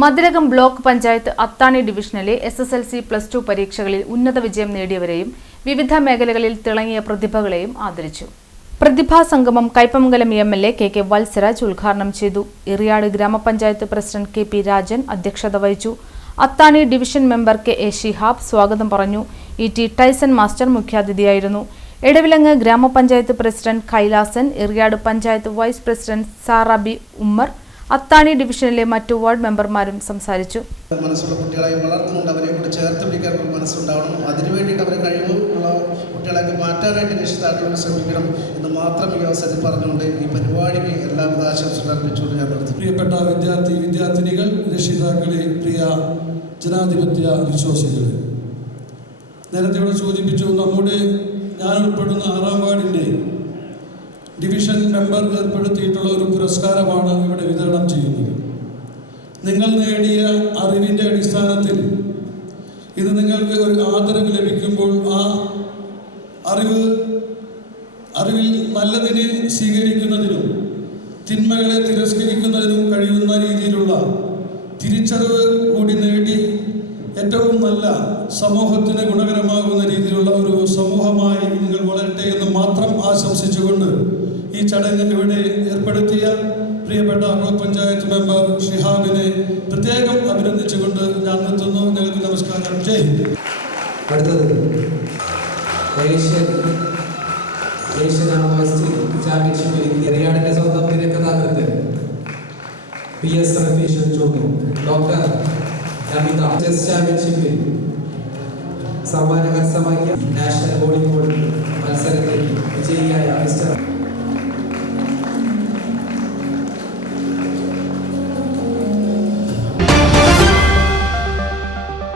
Mathilakam block panchayat അത്താണി ഡിവിഷനിലെ SSLC +2 പരീക്ഷകളിൽ ഉന്നത വിജയം നേടിയവരെയും വിവിധ മേഖലകളിൽ തിളങ്ങിയ പ്രതിഭകളെയും ആദരിച്ചു. പ്രതിഭാ സംഗമം കയ്പമംഗലം MLA KK വത്സരാജ് ഉദ്ഘാടനം ചെയ്തു. ഇറിയാട് ഗ്രാമപഞ്ചായത്ത് പ്രസിഡന്റ് KP രാജൻ അധ്യക്ഷത വഹിച്ചു. Athani division member KA Shihab സ്വാഗതം പറഞ്ഞു. ET ടൈസൺ മാസ്റ്റർ മുഖ്യാതിഥിയായിരുന്നു. എടവിലങ്ങ് ഗ്രാമപഞ്ചായത്ത് president Kailasan, Eriyad panchayat vice president Sara B Ummer, Athani ഡിവിഷനിലെ മറ്റു വാർഡ് മെമ്പർമാരും സംസാരിച്ചു. മനസ്സുള്ള കുട്ടികളെ വളർത്തുന്നുണ്ട്, അവരെ കൂടെ ചേർത്ത് പിടിക്കാൻ മനസ്സുണ്ടാവണം. അതിനുവേണ്ടിയിട്ട് അവരെ കഴിവുള്ള കുട്ടികളെ മാറ്റാനായിട്ട് രക്ഷിതാക്കളോട് ശ്രമിക്കണം എന്ന് മാത്രം ഈ അവസരത്തിൽ പറഞ്ഞുകൊണ്ട് ഈ പരിപാടിക്ക് എല്ലാവിധ ആശംസകൾ അർപ്പിച്ചുകൊണ്ട് ഞാൻ നിർത്തുന്നു. പ്രിയപ്പെട്ട വിദ്യാർത്ഥിനികൾ, രക്ഷിതാക്കളെ, പ്രിയ ജനാധിപത്യ വിശ്വാസികളെ, നേരത്തെ ഇവിടെ സൂചിപ്പിച്ചു, നമ്മുടെ ഞാൻ ഉൾപ്പെടുന്ന 6ാം വാർഡിൻ്റെ ഡിവിഷൻ മെമ്പർ ഏർപ്പെടുത്തിയിട്ടുള്ള ഒരു പുരസ്കാരമാണ് ഇവിടെ വിതരണം ചെയ്യുന്നത്. നിങ്ങൾ നേടിയ അറിവിൻ്റെ അടിസ്ഥാനത്തിൽ ഇത് നിങ്ങൾക്ക് ഒരു ആദരവ് ലഭിക്കുമ്പോൾ ആ അറിവിൽ നല്ലതിനെ സ്വീകരിക്കുന്നതിനും തിന്മകളെ തിരസ്കരിക്കുന്നതിനും കഴിയുന്ന രീതിയിലുള്ള തിരിച്ചറിവ് കൂടി നേടി ഏറ്റവും നല്ല സമൂഹത്തിന് ഗുണകരമാകുന്ന രീതിയിലുള്ള ഒരു സമൂഹമായി നിങ്ങൾ വളരട്ടെ എന്ന് മാത്രം ആശംസിച്ചുകൊണ്ട് ഈ ചടങ്ങ് ഇവിടെ ഏർപ്പെടുത്തിയ പ്രിയപ്പെട്ട ബ്ലോക്ക് പഞ്ചായത്ത് മെമ്പർ ഷിഹാബിനെ പ്രത്യേകം അഭിനന്ദിച്ചുകൊണ്ട് ഞാൻ നിർത്തുന്നു. നിങ്ങൾക്ക് നമസ്കാരം. ജയ് ഹിന്ദ്. അടുത്തത് ഏഷ്യൻ ചാമ്പ്യൻഷിപ്പിൽ എറിയാടിന്റെ സ്വന്തം തിരക്കഥാകൃത്ത് PS റഫീഷൻ ചോദ്യം ഡോക്ടർ നമിത ചെസ് ചാമ്പ്യൻഷിപ്പിൽ സമ്മാന കരസ്ഥമാക്കിയ നാഷണൽ വോളിബോൾ മത്സരത്തിൽ വിജയിയായ മിസ്റ്റർ